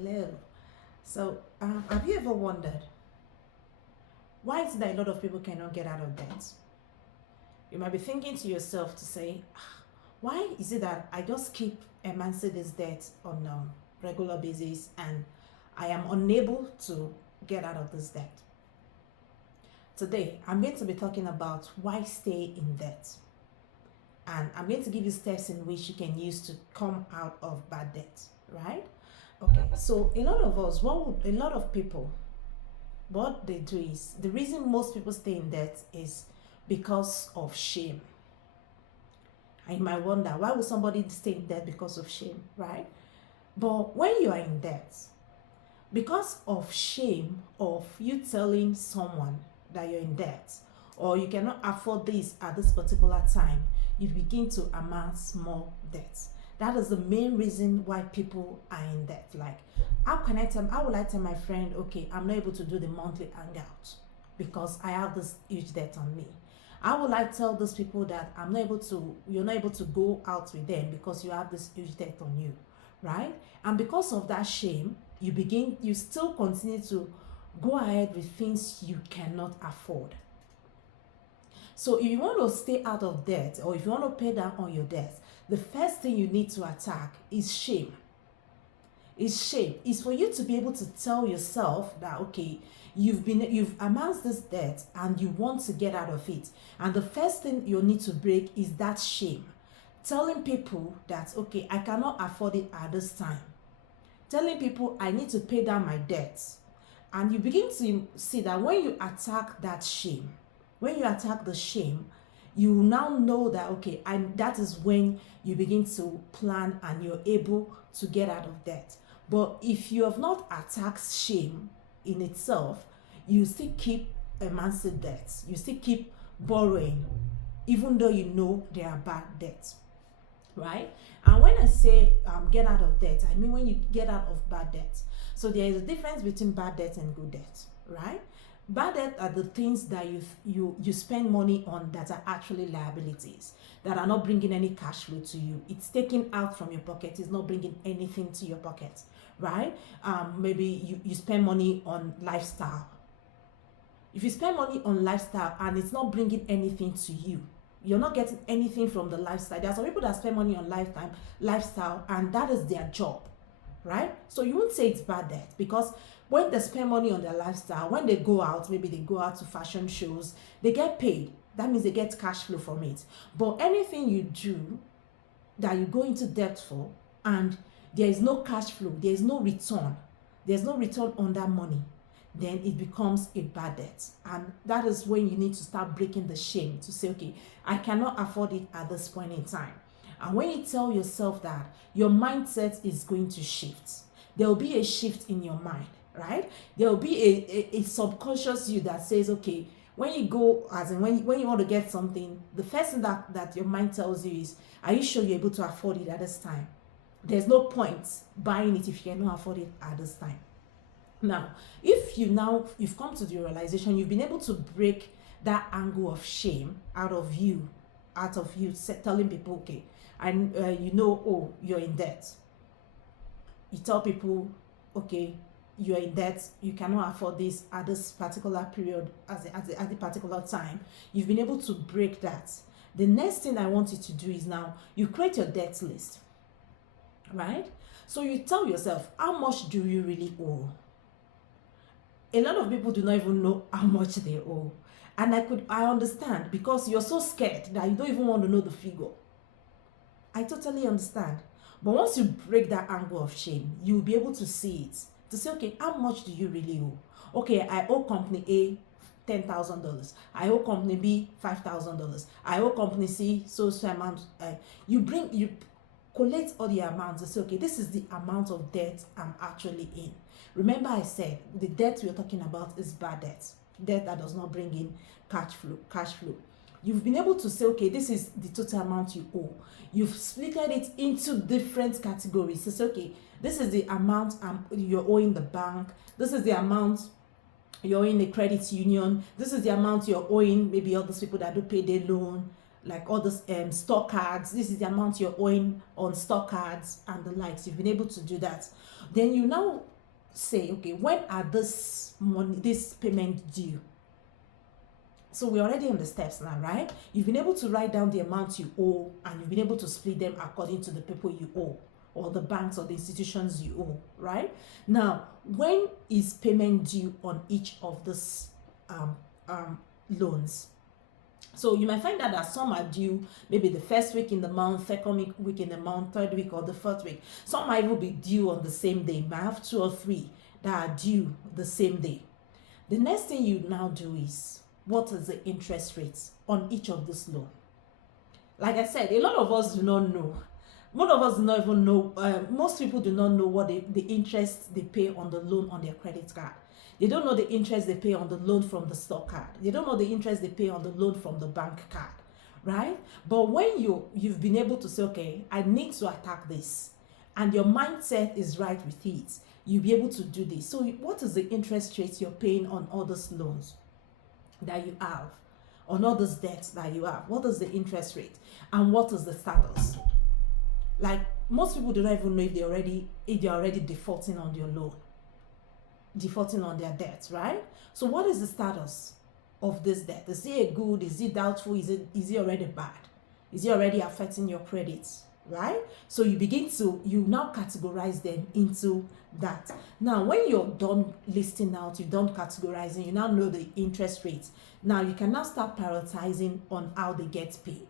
Hello. Have you ever wondered why is it that a lot of people cannot get out of debt? You might be thinking to yourself to say, why is it that I just keep amassing this debt on a regular basis and I am unable to get out of this debt? Today, I'm going to be talking about why stay in debt. And I'm going to give you steps in which you can use to come out of bad debt, right? Okay, so a lot of us, a lot of people, what they do is the reason most people stay in debt is because of shame. And you might wonder, why would somebody stay in debt because of shame, right? But when you are in debt, because of shame of you telling someone that you're in debt or you cannot afford this at this particular time, you begin to amass more debt. That is the main reason why people are in debt. Like, how will I tell my friend, okay, I'm not able to do the monthly hangout because I have this huge debt on me? How will I tell those people that you're not able to go out with them because you have this huge debt on you, right? And because of that shame, you still continue to go ahead with things you cannot afford. So if you want to stay out of debt or if you want to pay down on your debt, the first thing you need to attack is shame. It's for you to be able to tell yourself that, okay, you've amassed this debt and you want to get out of it. And the first thing you need to break is that shame. Telling people that, okay, I cannot afford it at this time. Telling people I need to pay down my debts. And you begin to see that when you attack that shame, when you attack the shame, you now know that, okay, and that is when you begin to plan and you're able to get out of debt. But if you have not attacked shame in itself, you still keep amassing debts. You still keep borrowing, even though you know they are bad debts, right? And when I say get out of debt, I mean when you get out of bad debt. So there is a difference between bad debt and good debt, right? Bad debt are the things that you spend money on that are actually liabilities, that are not bringing any cash flow to you. It's taken out from your pocket. It's not bringing anything to your pocket, right? Maybe you spend money on lifestyle. If you spend money on lifestyle and it's not bringing anything to you, you're not getting anything from the lifestyle. There are some people that spend money on lifestyle and that is their job, right? So you won't say it's bad debt because when they spend money on their lifestyle, when they go out, maybe they go out to fashion shows, they get paid. That means they get cash flow from it. But anything you do that you go into debt for and there is no cash flow, there is no return on that money, then it becomes a bad debt. And that is when you need to start breaking the shame to say, okay, I cannot afford it at this point in time. And when you tell yourself that, your mindset is going to shift. There will be a shift in your mind, right? There will be a subconscious you that says, okay, when you go, as in when you want to get something, the first thing that your mind tells you is, are you sure you're able to afford it at this time? There's no point buying it if you cannot afford it at this time. Now, if you've come to the realization, you've been able to break that angle of shame out of you telling people, okay, and oh, you're in debt. You tell people, okay, you're in debt, you cannot afford this at this particular period, at the particular time. You've been able to break that. The next thing I want you to do is now you create your debt list, right? So you tell yourself, how much do you really owe? A lot of people do not even know how much they owe. And I understand, because you're so scared that you don't even want to know the figure. I totally understand. But once you break that angle of shame, you'll be able to see it. To say, okay, how much do you really owe? Okay, I owe company A $10,000. I owe company B $5,000. I owe company C so amount. You collect all the amounts and say, okay, this is the amount of debt I'm actually in. Remember I said the debt we're talking about is bad debt that does not bring in cash flow. You've been able to say, okay, this is the total amount you owe. You've split it into different categories. So say, okay, this is the amount you're owing the bank. This is the amount you're owing the credit union. This is the amount you're owing maybe all those people that do payday loan. like all those store cards. This is the amount you're owing on store cards and the likes. You've been able to do that. Then you now say, okay, when are this payment due? So we're already in the steps now, right? You've been able to write down the amount you owe, and you've been able to split them according to the people you owe, or the banks or the institutions you owe, right? Now, when is payment due on each of these loans? So you might find out that some are due maybe the first week in the month, second week in the month, third week, or the fourth week. Some might even be due on the same day. You might have 2 or 3 that are due the same day. The next thing you now do is, what is the interest rates on each of this loan? Like I said, a lot of us do not know. Most of us do not even know. Most people do not know what the interest they pay on the loan on their credit card. They don't know the interest they pay on the loan from the store card. They don't know the interest they pay on the loan from the bank card, right? But when you've been able to say, okay, I need to attack this, and your mindset is right with it, you'll be able to do this. So what is the interest rate you're paying on all those loans that you have, on all those debts that you have? What is the interest rate, and what is the status? Like, most people do not even know if they're already defaulting on their loan, defaulting on their debts, right? So what is the status of this debt? Is it a good? Is it doubtful? Is it already bad? Is it already affecting your credits, right? So you now categorize them into that. Now, when you're done listing out, you're done categorizing, you now know the interest rates. Now you can now start prioritizing on how they get paid.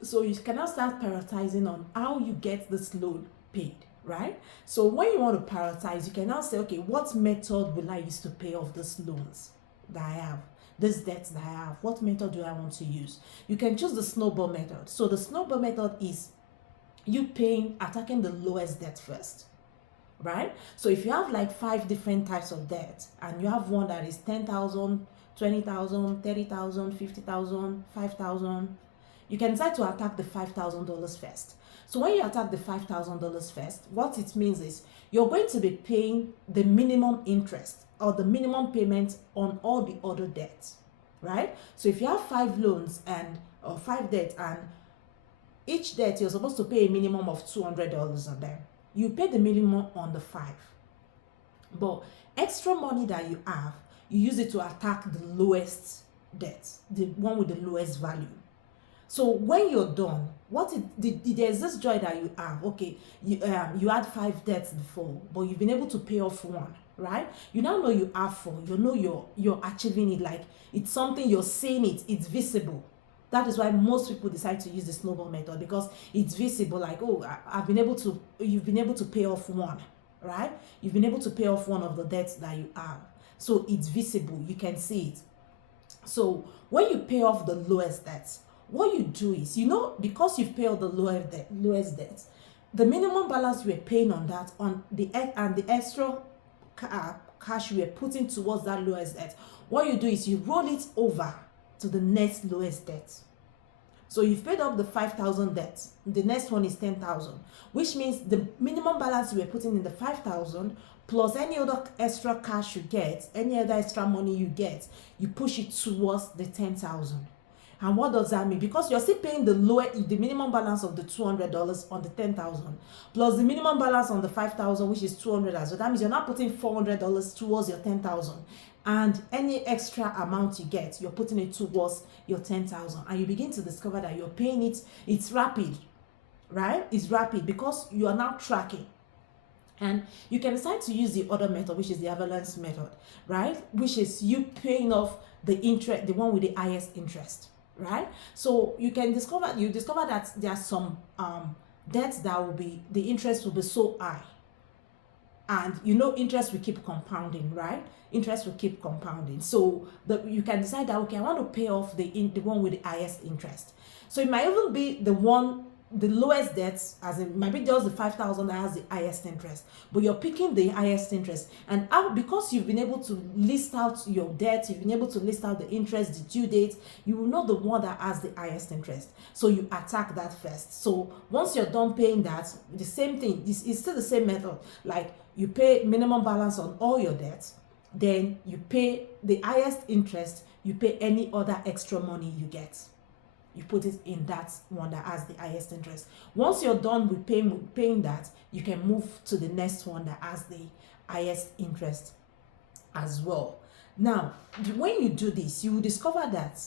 So you can now start prioritizing on how you get this loan paid, right? So when you want to prioritize, you can now say, okay, what method will I use to pay off these loans that I have, this debt that I have? What method do I want to use? You can choose the snowball method. So the snowball method is you attacking the lowest debt first, right? So if you have like 5 different types of debt, and you have one that is 10,000, 20,000, 30,000, 50,000, 5,000, you can decide to attack the $5,000 first. So when you attack the $5,000 first, what it means is you're going to be paying the minimum interest or the minimum payment on all the other debts, right? So if you have 5 loans or 5 debts, and each debt you're supposed to pay a minimum of $200 on them, you pay the minimum on the 5. But extra money that you have, you use it to attack the lowest debt, the one with the lowest value. So when you're done, there's this joy that you have. Okay, you had 5 debts before, but you've been able to pay off 1, right? You now know you have 4. You know you're achieving it. Like, it's something, you're seeing it's visible. That is why most people decide to use the snowball method, because it's visible. Like, oh, you've been able to pay off 1, right? You've been able to pay off 1 of the debts that you have. So it's visible. You can see it. So when you pay off the lowest debts, what you do is, because you've paid the lowest debt, the minimum balance you were paying on that, and the extra cash you were putting towards that lowest debt, what you do is you roll it over to the next lowest debt. So you've paid up the 5,000 debt. The next one is 10,000, which means the minimum balance you were putting in the 5,000 plus any other extra cash you get, any other extra money you get, you push it towards the 10,000. And what does that mean? Because you're still paying the minimum balance of the $200 on the 10,000 plus the minimum balance on the 5,000, which is 200 as well. That means you're not putting $400 towards your 10,000, and any extra amount you get, you're putting it towards your 10,000. And you begin to discover that you're paying it. It's rapid, right? It's rapid because you are now tracking. And you can decide to use the other method, which is the avalanche method, right? Which is you paying off the interest, the one with the highest interest, right? So you discover that there are some debts that the interest will be so high, and interest will keep compounding, right? Interest will keep compounding. So you can decide that, okay, I want to pay off the one with the highest interest. So it might even be the lowest debts, as in might be just the 5,000 that has the highest interest, but you're picking the highest interest. And because you've been able to list out your debt, you've been able to list out the interest, the due date, you will know the one that has the highest interest. So you attack that first. So once you're done paying that, the same thing, it's still the same method. Like, you pay minimum balance on all your debts, then you pay the highest interest, you pay any other extra money you get. you put it in that one that has the highest interest. Once you're done with paying that, you can move to the next one that has the highest interest as well. Now, when you do this, you will discover that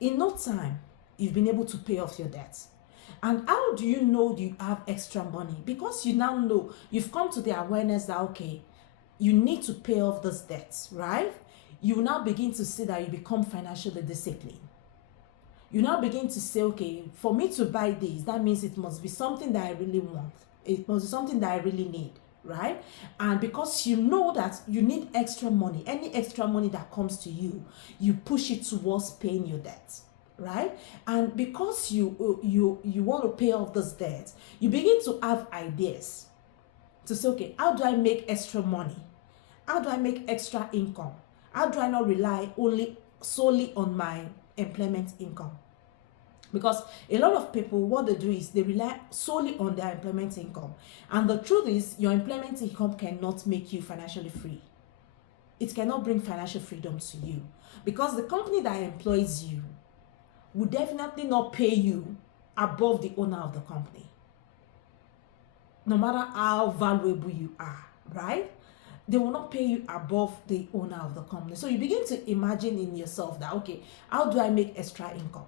in no time you've been able to pay off your debt. And how do you know you have extra money? Because you now know, you've come to the awareness that, okay, you need to pay off this debt, right? You now begin to see that you become financially disciplined. You now begin to say, okay, for me to buy this, that means it must be something that I really want. It must be something that I really need, right? And because you know that you need extra money, any extra money that comes to you, you push it towards paying your debt, right? And because you want to pay off this debt, you begin to have ideas to say, okay, how do I make extra money? How do I make extra income? How do I not rely solely on my employment income? Because a lot of people, what they do is they rely solely on their employment income. And the truth is, your employment income cannot make you financially free. It cannot bring financial freedom to you. Because the company that employs you will definitely not pay you above the owner of the company, no matter how valuable you are, right? They will not pay you above the owner of the company. So you begin to imagine in yourself that, okay, how do I make extra income?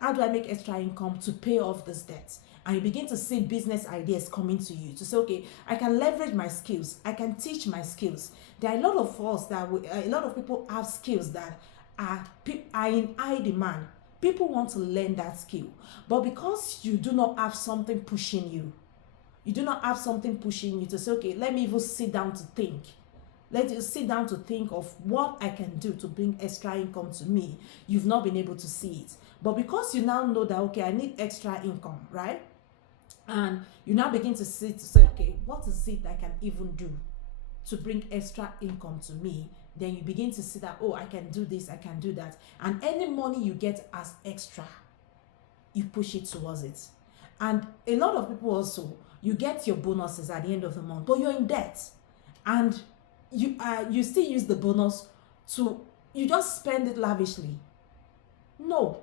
How do I make extra income to pay off this debt? And you begin to see business ideas coming to you to say, okay, I can leverage my skills. I can teach my skills. There are a lot of us a lot of people have skills that are in high demand. People want to learn that skill. But because you do not have something pushing you, you do not have something pushing you to say, okay, let me even sit down to think. Let you sit down to think of what I can do to bring extra income to me. You've not been able to see it. But because you now know that, okay, I need extra income, right? And you now begin to say, okay, what is it I can even do to bring extra income to me? Then you begin to see that, oh, I can do this, I can do that. And any money you get as extra, you push it towards it. And a lot of people also, you get your bonuses at the end of the month, but you're in debt. And you still use the bonus you just spend it lavishly. No.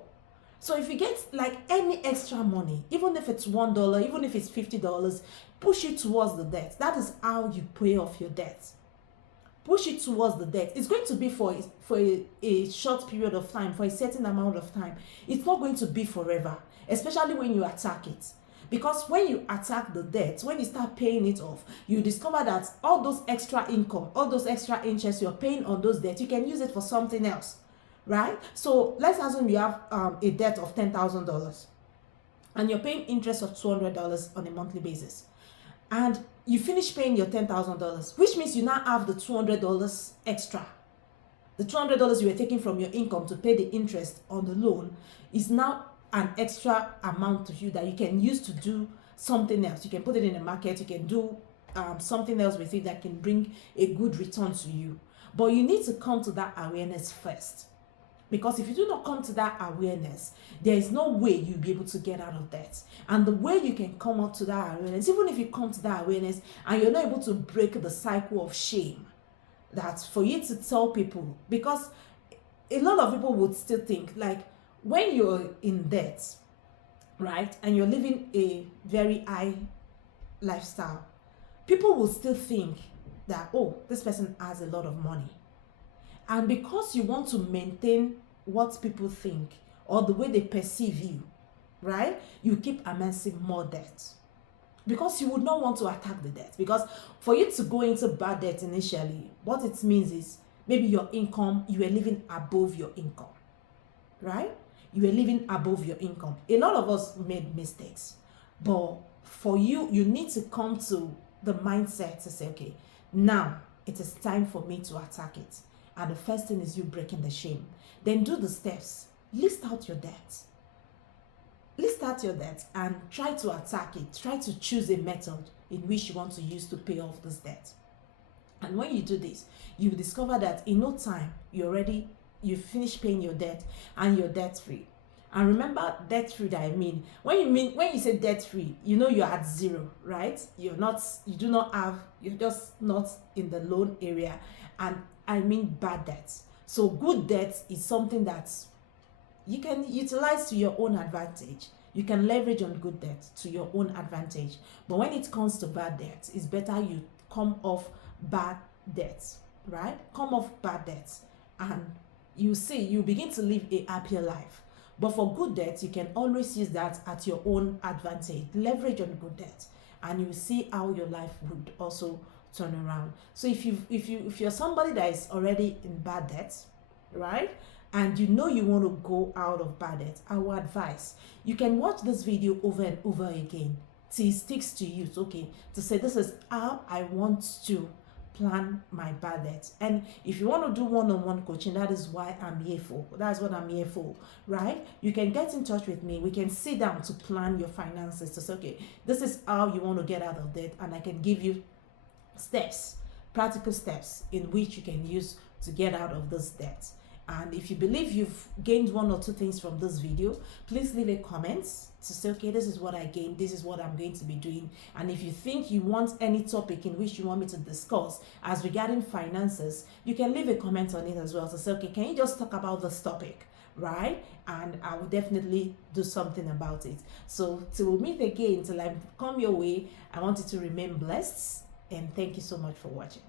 So if you get like any extra money, even if it's $1, even if it's $50, push it towards the debt. That is how you pay off your debt. Push it towards the debt. It's going to be for a short period of time, for a certain amount of time. It's not going to be forever, especially when you attack it. Because when you attack the debt, when you start paying it off, you discover that all those extra income, all those extra interest you're paying on those debts, you can use it for something else, right? So let's assume you have a debt of $10,000 and you're paying interest of $200 on a monthly basis. And you finish paying your $10,000, which means you now have the $200 extra. The $200 you were taking from your income to pay the interest on the loan is now an extra amount to you that you can use to do something else. You can put it in the market, you can do something else with it that can bring a good return to you. But you need to come to that awareness first. Because if you do not come to that awareness, there is no way you'll be able to get out of that. And the way you can come up to that awareness, even if you come to that awareness and you're not able to break the cycle of shame, that's for you to tell people. Because a lot of people would still think, like, when you're in debt, right, and you're living a very high lifestyle, people will still think that, oh, this person has a lot of money. And because you want to maintain what people think or the way they perceive you, right, you keep amassing more debt. Because you would not want to attack the debt. Because for you to go into bad debt initially, what it means is maybe your income, you were living above your income, right? You were living above your income. A lot of us made mistakes. But for you, you need to come to the mindset to say, okay, now it is time for me to attack it. And the first thing is you breaking the shame. Then do the steps. List out your debt. List out your debt and try to attack it. Try to choose a method in which you want to use to pay off this debt. And when you do this, you will discover that in no time, you finish paying your debt and you're debt free. And remember, debt free that I mean when you say debt free, you know you're at zero, right? You're just not in the loan area. And I mean bad debt. So good debt is something that you can utilize to your own advantage. You can leverage on good debt to your own advantage. But when it comes to bad debt, it's better you come off bad debts, right? Come off bad debts, and you see you begin to live a happier life. But for good debt, you can always use that at your own advantage. Leverage on good debt, and you see how your life would also turn around. So if you're somebody that is already in bad debt, right? And you know you want to go out of bad debt, I would advise you can watch this video over and over again till it sticks to you. Okay, to say this is how I want to plan my bad debt. And if you want to do one-on-one coaching, that is why I'm here for. That's what I'm here for, right? You can get in touch with me. We can sit down to plan your finances to say, okay, this is how you want to get out of debt, and I can give you steps, practical steps in which you can use to get out of this debt. And if you believe you've gained one or two things from this video, please leave a comment to say, okay, this is what I gained, this is what I'm going to be doing. And if you think you want any topic in which you want me to discuss as regarding finances, you can leave a comment on it as well to say, okay, can you just talk about this topic, right? And I will definitely do something about it. So till we meet again, till I come your way, I want you to remain blessed, and thank you so much for watching.